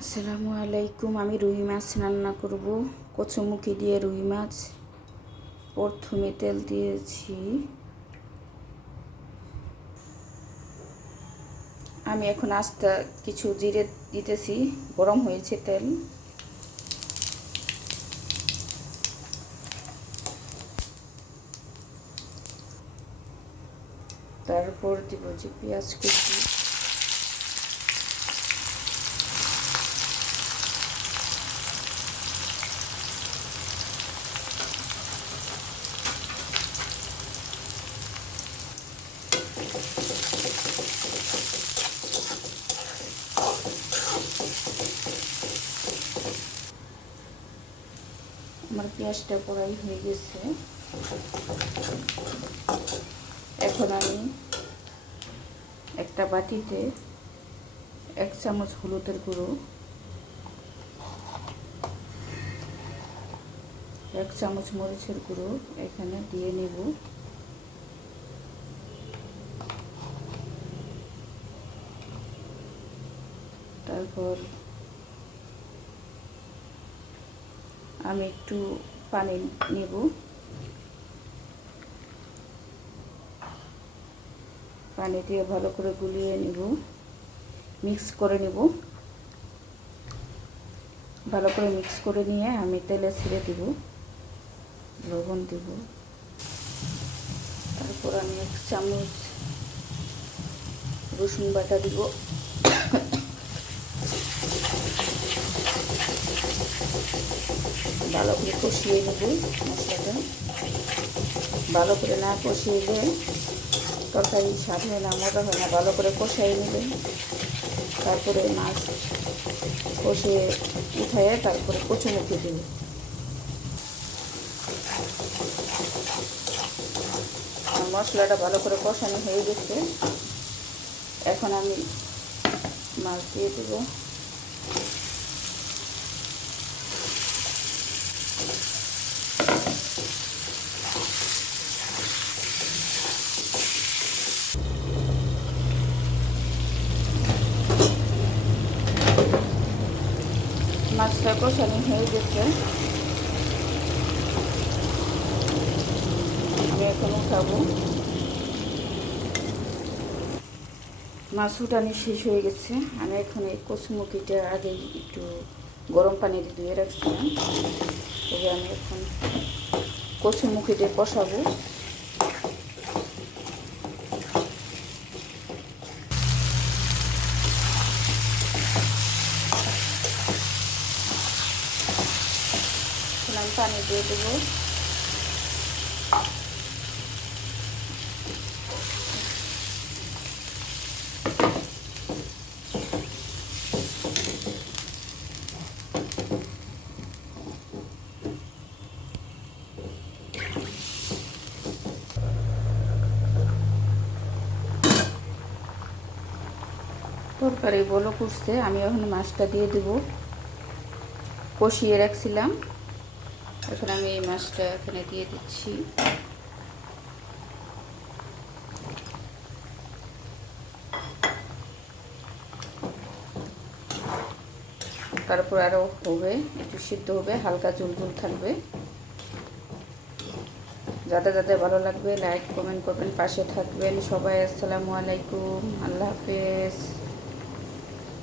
আসসালামু আলাইকুম। আমি রুই মাছ রান্না করব। কচুমুখী দিয়ে রুই মাছ। প্রথমে তেল দিয়েছি। আমি এখন আস্তে কিছু জিরে দিতেছি। গরম হয়েছে তেল। তারপর দিব যে পেঁয়াজ কুচি, আমার পেঁয়াজটা পোড়াই হয়ে গেছে। এখন আমি একটা বাটিতে 1 চামচ হলুদের গুঁড়ো, 1 চামচ মরিচের গুঁড়ো এখানে দিয়ে নেব। তারপর আমি একটু পানি নেব। পানি দিয়ে ভালো করে গুলিয়ে নেব, মিক্স করে নেব। ভালো করে মিক্স করে নিয়ে আমি তেলে ছেড়ে দেব, লবণ দেব। তারপর আমি 1 চামচ রসুন বাটা দিব। ভালো করে কষিয়ে নেব মশলাটা। ভালো করে না কষিয়ে তরকারি স্বাদ হয় না, মজা হয় না। ভালো করে কষাই নেবেন। তারপরে মাছ কষিয়ে উঠায়ে তারপরে কচুমুখী দেব। মশলাটা ভালো করে কষানো হয়ে গেছে। এখন আমি মাছ দিয়ে দেব। মাছটা কষানো হয়ে গেছে। আমি এখন উঠাবো। মাছ উঠানো শেষ হয়ে গেছে। আমি এখন এই কচুমুখিটা আগে একটু গরম পানিতে ধুয়ে রাখছিলাম। তবে আমি এখন কচুমুখিটা কষাবো। আমি পানি দিয়ে দেবো। তরকারি বলো করছে, আমি এখন মাছটা দিয়ে দেবো। কষিয়ে রাখছিলাম, এখন আমি এই মাছটা এখানে দিয়ে দিচ্ছি। তারপর আরও হবে, একটু সিদ্ধ হবে, হালকা ঝোল ঝোল থাকবে। যাদের যাদের ভালো লাগবে লাইক কমেন্ট করবেন, পাশে থাকবেন সবাই। আসসালামু আলাইকুম, আল্লাহ হাফেজ।